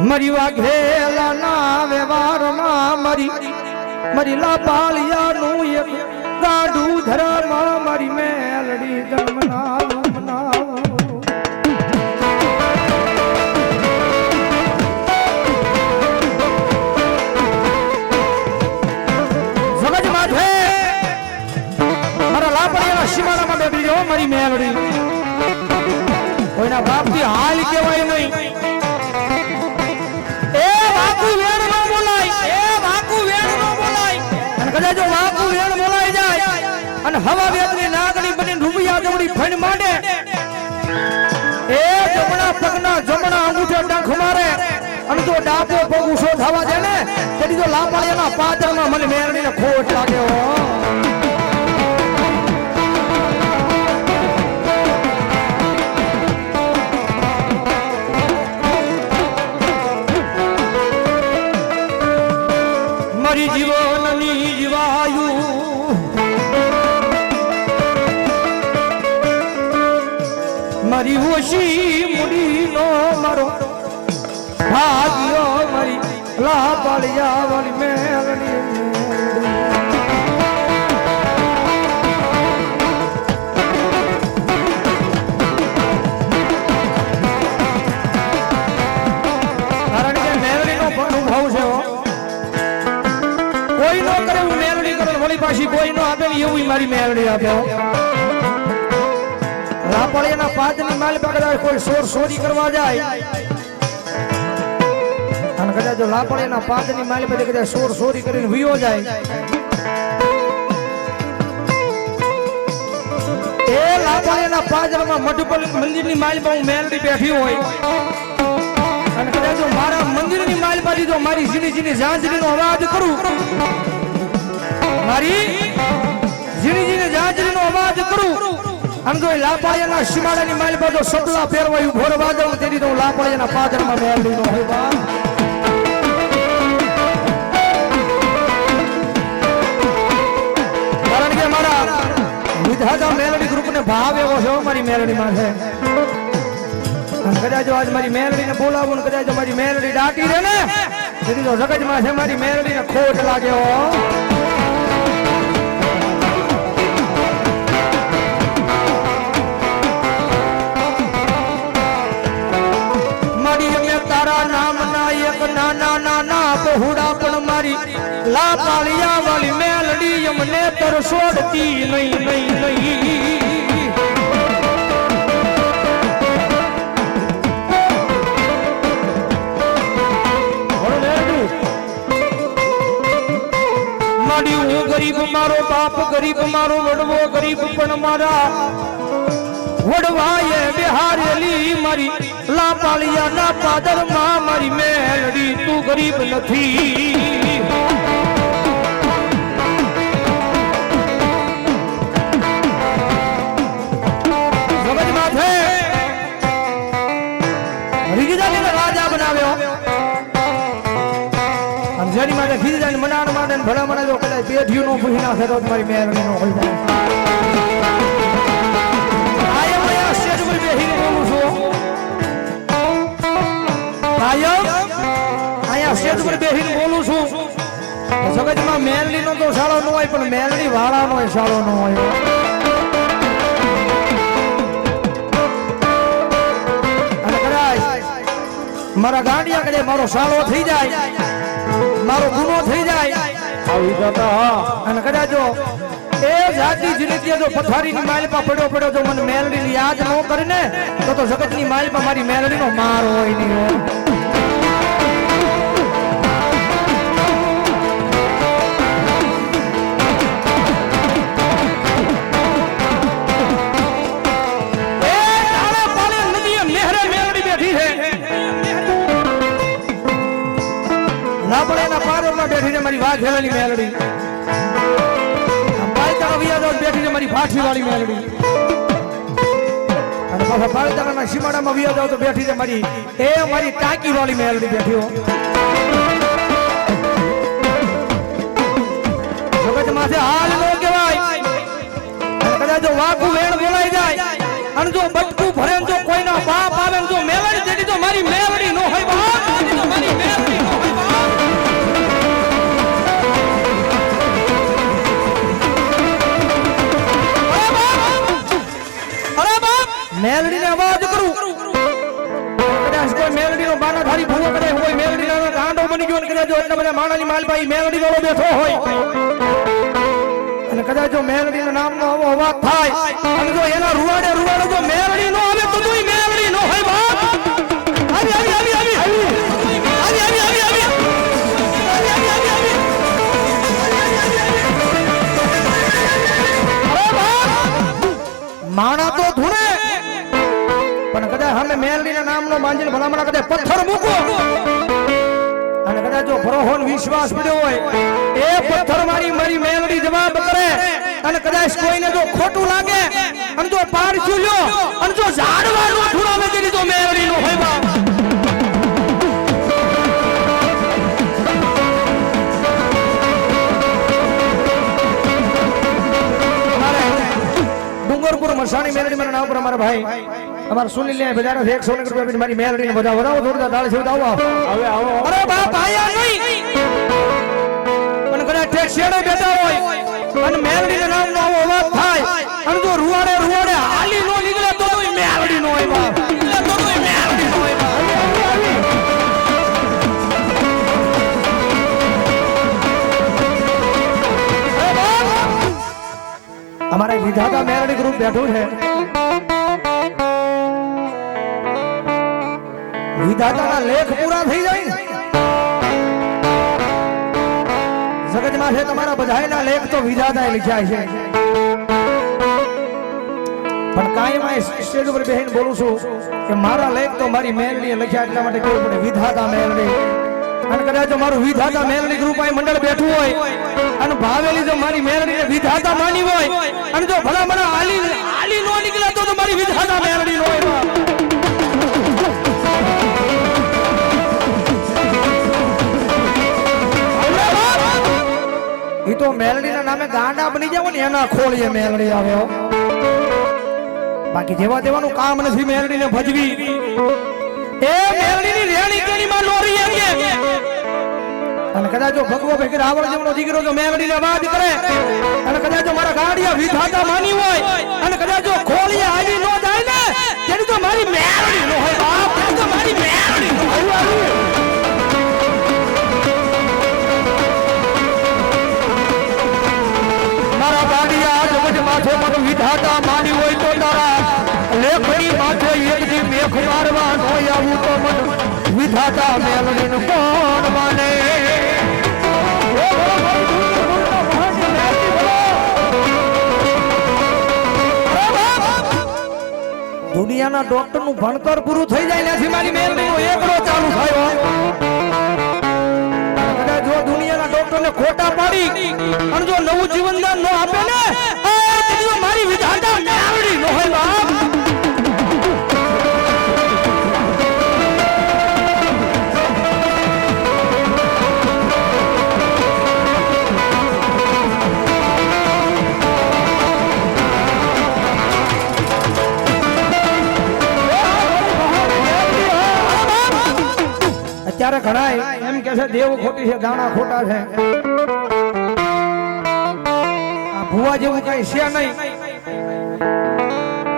मरी वाघेला ना व्यवहार में मरी मरी लापालिया नु एक गाडू धर्म मरी मेलडी जन्मना जगज माथे मारा लापालिया सीमाड़ा में बेबी जो मरी मेलडी कोईना बाप की हाल केवाय नहीं जो वाकू वेण बोलाई जाए અને હવા વેતની નાગણી બની રૂપિયા જમણી ફણ માંડે એ જમણા પગના જમણા અંગૂઠે ડંખ મારે અને જો ડાબો પગ ઉસો થવા દે ને તેથી જો લાપાળિયાના પાદરમાં મને મેરણીને ખોટ લાગે હો મારી જીવનની मारी ओशी मुड़ी नो मारो भाग्यो मारी लापालिया वाली मेलडी कारण के मेलडी नो अनुभव છે કોઈ નો કરે હું મેલડી કરું વળી પાછી કોઈ નો આપે ને એવું મારી મેલડી આપે લાપાળિયાના પાદની માલ પર કદાચ કોઈ ચોરી કરવા જાય અને કદાચ જો લાપાળિયાના પાદની માલ પર કદાચ ચોરી કરીને વિયો જાય એ લાપાળિયાના પાદરમાં મઢપલ મંદિરની માલ પર મેલડી બેઠી હોય અને કદાચ જો મારા મંદિરની માલ પર જો મારી ઝીણી ઝાંઝરીનો અવાજ કરું મારી ઝીણી ઝાંઝરીનો અવાજ કરું हम तो लापाळियाना सीमाडानी माल पर जो सपला फेरवायु भोर वादळ तेरी तो लापाळियाना पादરમાં મેલડી નો હોય બા કારણ કે મારા વિધાતા મેલડી ગ્રુપ ને ભાવ એવો છે મારી મેલડી માં છે અને કદાચ આજ મારી મેલડી ને બોલાવું ને કદાચ મારી મેલડી ડાકી દે ને તેરી તો જગત માં છે મારી મેલડી ને ખોટ લાગે હો लापाळिया वाली मेलडी यमने तर छोड़ती नहीं नहीं नहीं माड़ी हूँ गरीब मारो बाप गरीब मारो वडवो गरीब पण मारा वडवाए बिहार ली मारी लापाळिया ना पादर मां मारी मेलडी तू गरीब नहीं જેની માટે ખીજી જાય મનાણ માટે ભલા મને જો કદાચ પેઢીઓ નો પૂછી ના થતો મારી મેલડી નો હોય આયા સ્ટેજ પર બેહીને બોલું છું આયા સ્ટેજ પર બેહીને બોલું છું જગતમાં મેલડી નો તો શાળો ન હોય પણ મેલડી વાળા નો શાળો ન હોય અને કદાચ મારા ગાંડિયા કદાચ મારો શાળો થઈ જાય मारो गुनो થઈ જાય આવી જતા અને કદાચ જો એ જાતિ જિંદગી જો પથારીની માલ પર પડ્યો જો મને મેલડી યાદ ન કરે ને તો જગતની માલ પર મારી મેલડીનો માર હોય નહીં હોય લાપાળિયાના પાદરમાં બેઠીને મારી વાઘેલાની મેલડી પાલતા વિયાદો બેઠીને મારી ભાઠી વાળી મેલડી અને પાછા પાલતાના સીમાડામાં વિયાદો તો બેઠીને મારી એ મારી ટાંકી વાળી મેલડી બેઠી હો જગત માથે હાલ નો કહેવાય કદાચ જો વાકુ વેણ બોલાઈ જાય અને જો બટકું ભરે જો કોઈના બાપ આવે જો મેલડી તેડી તો મારી મેલડી નો હોય બા બાના ધારી ભૂવો કરે હોય મેલડી ના ગાંડો બની ગયો ને કદાચ એટલા બધા માણાની માલભાઈ મેલડી વાળો બેઠો હોય અને કદાચ જો મેલડી ના નામનો આવો અવાજ થાય અને જો એના રૂવાડે જો મેલડી નો આવે તો તોય મેલડી નો હોય બાપ આવી આવી આવી આવી આવી આવી આવી આવી આવી માણા તો ધૂણે પણ કદાચ અમે મેલડીના નામનો માંજીને ભલામણા કદાચ પથ્થર મૂકો અને કદાચ જો ભરોહોન વિશ્વાસ પડ્યો હોય એ પથ્થર મારી મેલડી જવાબ કરે અને કદાચ કોઈને જો ખોટું લાગે અને જો પાડશું લ્યો અને જો ઝાડવાનો ધૂણો મેં કરી તો મેલડીનો હોય બાપ ડુંગરપુર મસાણી મેલડી મારા નામ પર અમારા ભાઈ અમાર સુનિલ ને બજાર 100 રૂપિયા મારી મેલડી ને બધા વરાવો જોરદાર તાળી છે આવો હવે આવો અરે બાપ આયા નહીં પણ કદાચ ઠેક શેડે બેઠા હોય અને મેલડી ના નામ નો આવો અવાજ થાય અને જો રૂવાડે હાલી નો નીકળે તો મેલડી નો હોય બાપ નીકળે તો મેલડી નો હોય બાપ અમારા વિધાતા મેલડી ગ્રુપ બેઠું છે વિધાતાના લેખ પૂરા થઈ જાય જગતમાં છે તમારા બધાયના લેખ તો વિધાતાએ લખ્યા છે પણ કાયમ આ સ્ટેજ ઉપર બેહીને બોલું છું કે મારા લેખ તો મારી મેલડીએ લખ્યા એટલા માટે કહેવું પડે વિધાતા મેલડી અને કદાચ મારું વિધાતા મેલડી ગ્રુપ આ મંડળ બેઠું હોય અને ભાવેલી જો મારી મેલડીને વિધાતા માની હોય અને જો ભલા મને આલી નો નીકળે તો મારી વિધાતા મેલડી નો હોય ઈ તો મેલડીના નામે ગાંડા બની જાવ ને એના ખોળીએ મેલડી આવે બાકી જેવા દેવાનું કામ નથી મેલડીને ભજવી એ મેલડીની રેણી કેણીમાં લોરી એમ અને કદાચ જો ભગવો ભેગી રાવણ જેવનો દીકરો જો મેલડીને વાત કરે અને કદાચ જો મારા ગાડિયા વિધાતા માની હોય અને કદાચ જો ખોળીએ આવી નો જાય ને તેની તો મારી મેલડી નો હોય બાપ તેની તો મારી મેલડી નો હોય મારા ગાડિયા જગત માથે મને વિધાતા માની હોય તો તારા લેખની માથે એકથી મેખ મારવા નો આવું તો મને વિધાતા મેલડીને કોણ માને દુનિયાના ડોક્ટર નું ભણતર પૂરું થઈ જાય નથી મારી મેલડીનો એકડો ચાલુ થયો જો દુનિયાના ડોક્ટર ને ખોટા પાડી અને જો નવું જીવનદાન નો આપે ને તો મારી વિધાતા મેલડી નો હોય બાપ અત્યારે ઘણા એમ કે છે દેવ ખોટી છે દાણા ખોટા છે આ ભુવા જેવું કઈ છે નહીં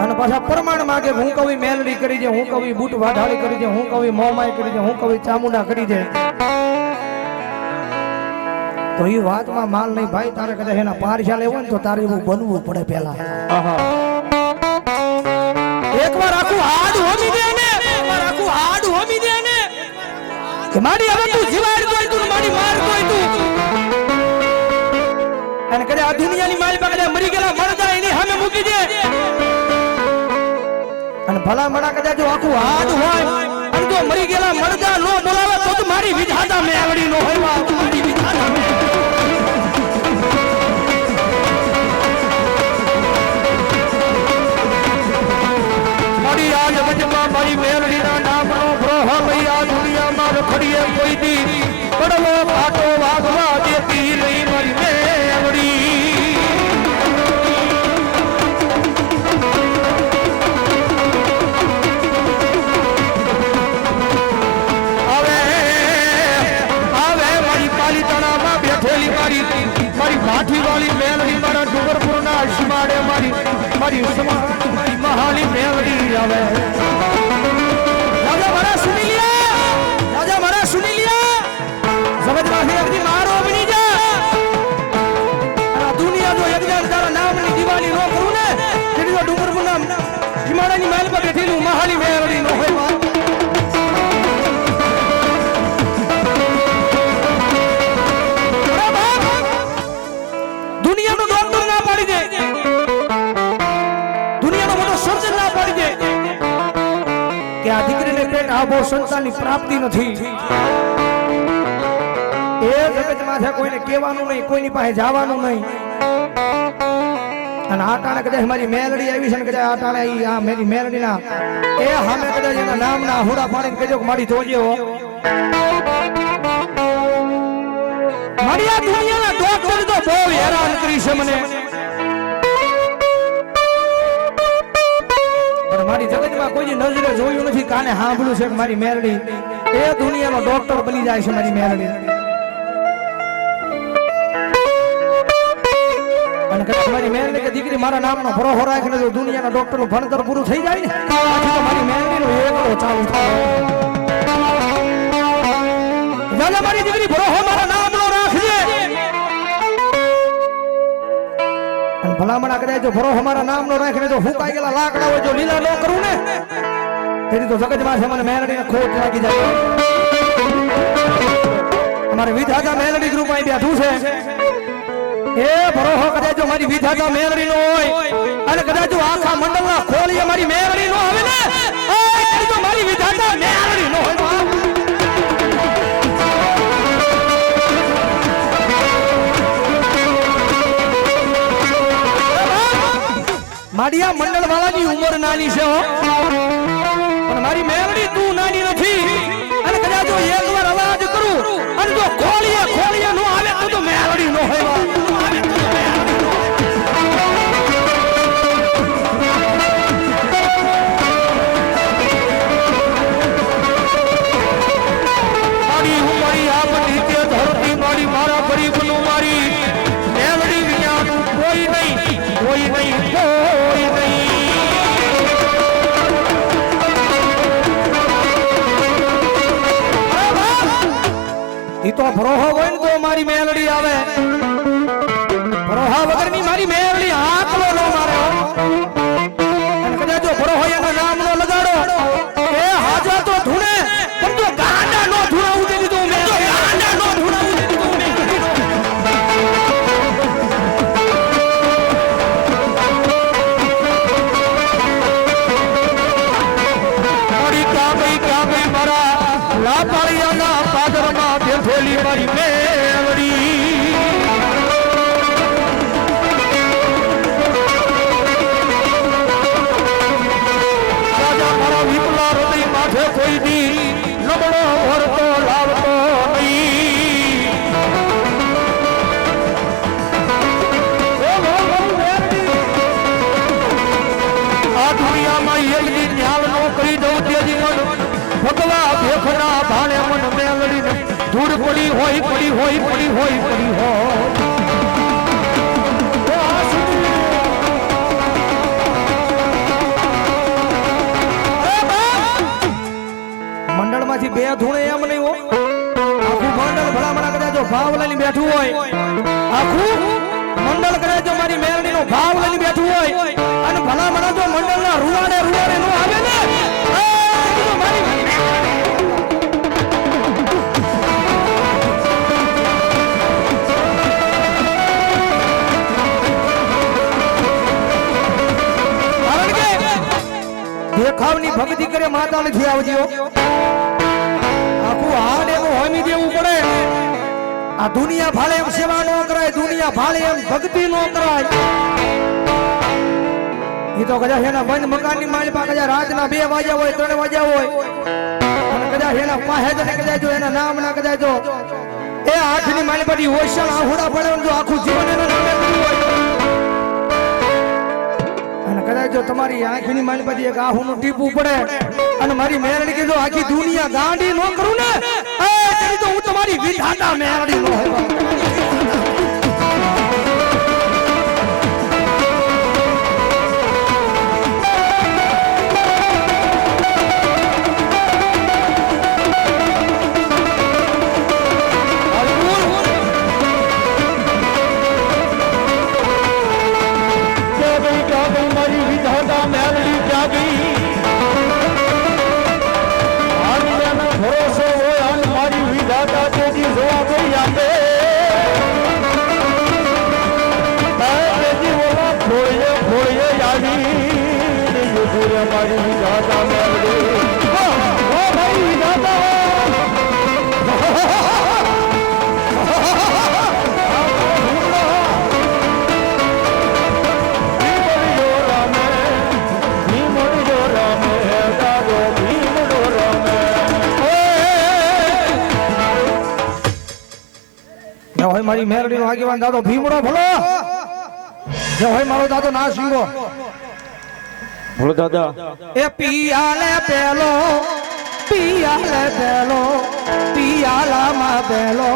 અને પાછા પ્રમાણ માંગે હું કવિ મેલડી કરી દે હું કવિ બૂટ વાઢાળી કરી દે હું કવિ મોમાઈ કરી દે હું કવિ ચામુંડા કરી દે તો એ વાતમાં માલ નહીં ભાઈ તારે કદાચ એના પારસા લેવો ને તો તારે એવું બનવું પડે પેલા એકવાર આખું હાડ હોમી દે ને એકવાર આખું હાડ હોમી દે ને કે મારી હવે તું જીવાડ કોઈ તું મારી માર કોઈ તું અને કદે આ દુનિયાની માલ પકડે મરી ગયેલા મરદા એની સામે મૂકી દે અને ભલા મણા કદાચ જો આખું હાડ હોય અને જો મરી ગયેલા મરદા નો બોલાવે તો મારી વિધાતા મેલડી નો હોય મારી વિધાતા મારી આ જગતમાં મારી મેલડીના નામનો ગ્રહ લઈ આ દુનિયામાં રખડીએ કોઈ દી પડવો કાટો વાગવા દેતી નહીં મારી મેલડી હવે મારી પાલીતાણામાં બેઠેલી મારી ભાઠી વાળી મેલડી મારા ડુંગરપુરના અશ્માડે મારી મહાલી મેલડી આવે રાજા મારા સુનિલિયા બહુ સંતાનની પ્રાપ્તિ નથી એ જગત માથે કોઈને કહેવાનું નહીં કોઈની પાસે જવાનું નહીં અને આ ટાણે કદાચ મારી મેલડી આવી છે ને કદાચ આ ટાણે આ મારી મેલડીના એ સામે કદાચ એના નામના હુડા પાડીને કહેજો કે મારી જોજે હો મારી આ દુનિયાના ડોક્ટર તો બહુ હેરાન કરી છે મને પણ મારી જગતમાં કોઈ નજરે જોયું નથી કાને સાંભળ્યું છે કે મારી મેલડી એ દુનિયાનો ડોક્ટર બની જાય છે મારી મેલડી અને કદાચ મારી મેલડી કે દીકરી મારા નામનો ભરોસો રાખીને જો દુનિયાના ડોક્ટરનું ભણતર પૂરું થઈ જાય ને પછી તો મારી મેલડીનો એકલો ચાલુ થાય દાદા મારી દીકરી ભરોસો મારા નામનો રાખજે અને ભલામણા કદાચ જો ભરોસો મારા નામનો રાખીને જો ફૂંકાઈ ગયેલા લાકડા હોય જો લીલા ન કરું ને તેથી તો જગતમાં છે મને મેલડીને ખોટ લાગી જાય અમારે વિધાતા મેલડી ગ્રુપ અહીં બેઠું છે એ ભરોસો કદાચ જો મારી વિધાતા મેલડી નો હોય અને કદાચ જો આખા મંડળના ખોલીએ મારી મેલડી નો આવે ને એ તો મારી વિધાતા મેલડી નો હોય માડિયા મંડળ વાળાની ઉંમર નાની છે પણ મારી મેલડી તું નાની નથી અને કદાચ જો એકવાર અવાજ કરું અને જો ખોલીએ નો આવે તો મેલડી નો હોય મારા ગરીબનું મારી મેલડી વિનાનું કોઈ નહીં ઈ તો ભરોહો હોય ને તો મારી મેલડી આવે ભરોહા વગરની મારી મેલડી આકલો નો મારે અને કદાચ જો ભરોહો એના નામ નો લગાડો એ હાજા તો ધૂણે પણ તો ગાંડા નો ધૂણાવું દે દીધું મેં તો ગાંડા નો ધૂણાવું દે દીધું મેં કાગઈ મારા લાપાળિયાના પાદરમાં બેઠેલી મારી મેલડી રાજા મારા વિપલા હૃદય માથે કોઈ દી નબળો વરતો લાવતો નહીં આ દુનિયામાં એકદી ન્યાલ નો કરી દઉં તેજી મન ભગવા ભેખના ભાણે મન મેલડીને ધૂળ પડી હોય મંડળમાંથી બે ધૂણે એમ નહીં હો આખું મંડળ ભલામણા કદાચ જો ભાવ લઈને બેઠું હોય આખું મંડળ કદાચ જો મારી મેલડીનો ભાવ લઈને બેઠું હોય અને ભલામણા જો મંડળના રૂવાડે નો આવે ને દેખાવની ભક્તિ કરે માતા નથી આવજો આખું હાલ એવું હોમી દેવું પડે આ દુનિયા ભાળે એમ સેવા ન કરાય દુનિયા ભાળે એમ ભક્તિ ન કરાય એ તો કદાચ એના બંધ મકાનની માલિપા કદાચ રાતના 2 વાગ્યા હોય 3 વાગ્યા હોય અને કદાચ એના પાસે જને કદાચ જો એના નામ ના કદાચ જો એ આઠની માલિપાની હોશલ આહુડા પડે જો આખું જીવન એના નામે કર્યું હોય અને કદાચ જો તમારી આંખની માલિપાથી એક આહુનું ટીપું પડે અને મારી મેરડી કે જો આખી દુનિયા ગાંડી ન કરું ને એ તો હું તમારી વિધાતા મેરડી ન હોય ભરોસો હોય હોય મારી મેરડીનો આગેવાન દાદો ભીમડો ભલો જો હોય મારો દાદો ના શીંગો બોલો દાદા એ પિયાલે પેલો પિયાલામાં બેલો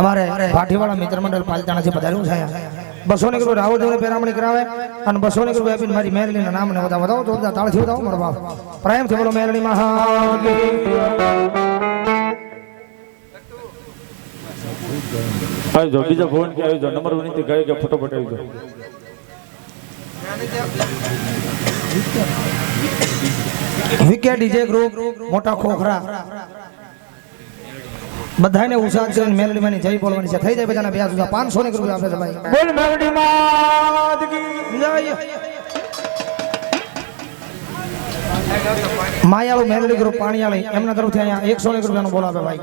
અમારે ભાટીવાળા મિત્ર મંડળ પાલતાણા છે પધાર્યું છે 200 ની રૂપિયા રાવદેવને પેરામણી કરાવે અને 200 ની રૂપિયા આપીને મારી મેરડીના નામને વધાવો જોરદાર તાળથી વધાવો મારો બાપ પ્રેમથી બોલો મેરડી મહાદેવ આવી જો બીજા ફોન કે આવી જો નંબર વિનંતી કહે કે ફટાફટ આવી જો વિકેટ ડીજે ગ્રુપ મોટા ખોખરા બધાને ઉત્સાહ કરીને મેલડી માની જય બોલવાની છે થઈ જાય બધાના 500 ની રૂપિયા આપે છે ભાઈ બોલ મેલડી માત કી જય માયાળુ મેલડી ગ્રુપ પાણીયાળી એમના તરફથી અહીંયા 100 ની રૂપિયાનો બોલ આપે ભાઈ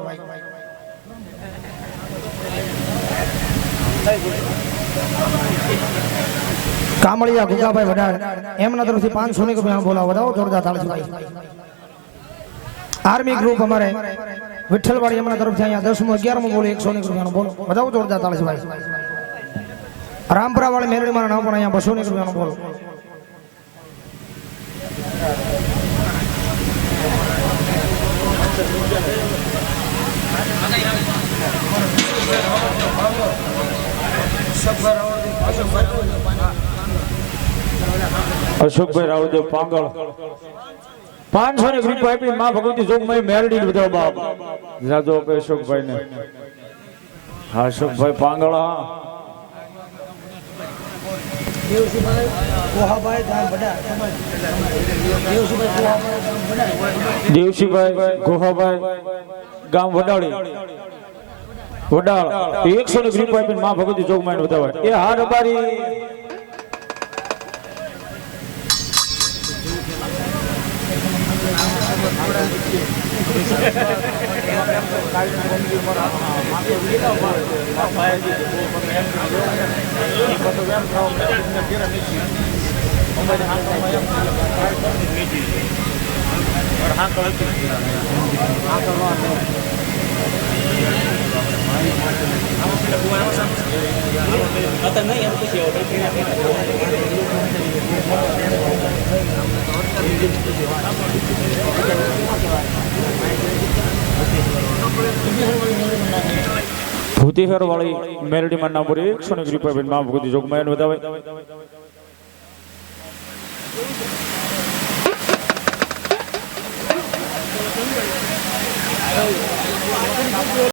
કામળિયા ગુગાભાઈ વડાળ એમના તરફથી 500 ની રૂપિયાનો બોલ વધાવો જોરદાર તાળી ભાઈ આર્મી ગ્રુપ અમારે વિઠ્ઠલવાડી એમના તરફથી અહીંયા 10મો 11મો બોલો 100 ની રૂપિયાનો બોલો વધાવો જોરદાર તાળી ભાઈ રામપુરા વાળા મેરડી મારા નામ પણ અહીંયા 200 ની રૂપિયાનો બોલો અશોકભાઈ રાવદેવ પાંગળ 500 ની ગ્રુપ આપી માં ભગવતી જોગમય મેરડી વધાવ બાપ જાજો આપે અશોકભાઈ ને હા અશોકભાઈ પાંગળ દેવસીભાઈ ગોહાભાઈ ગામ વડાળી વડાળ 100 ની ગ્રુપ આપીને માં ભગવતી જોગમય વધાવે એ હાર અમારી ભૂતિહર વાળી મેરડી માં નામ 100 ની ગ્રુપ માં ભગવતી જોગમાયન વધાવે